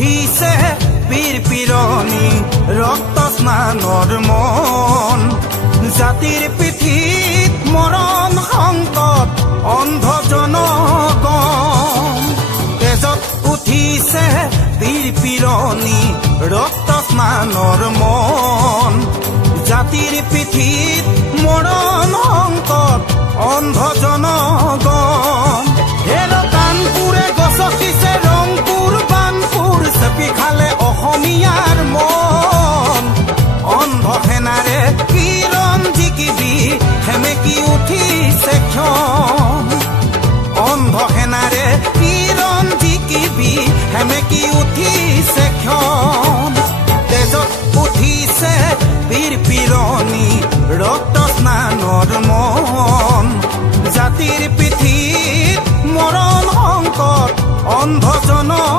উঠিছে বীৰ পিৰণি ৰক্ত স্নানৰ মন জাতিৰ পিঠিত মৰণ সংকট অন্ধ জনগণ তেজত উঠিছে বীৰ পিৰণি ৰক্ত স্নানৰ মন জাতিৰ পিঠিত মৰণ সংকট অন্ধ জনগণ হেলো কানপুৰে গছকিছে ৰংপুৰ বানপুৰ চেপি খালে অসমীয়াৰ মন অন্ধ সেনাৰে কিৰণ জিকিবি সেমেকি উঠিছে ক্ষণ অন্ধ সেনাৰে কিৰণ জিকিবি সেমেকি উঠিছে ক্ষণ তেজত উঠিছে বীৰ পিৰণি ৰক্ত স্নানৰ মন জাতিৰ পিঠিত মৰণ সংকট অন্ধ জন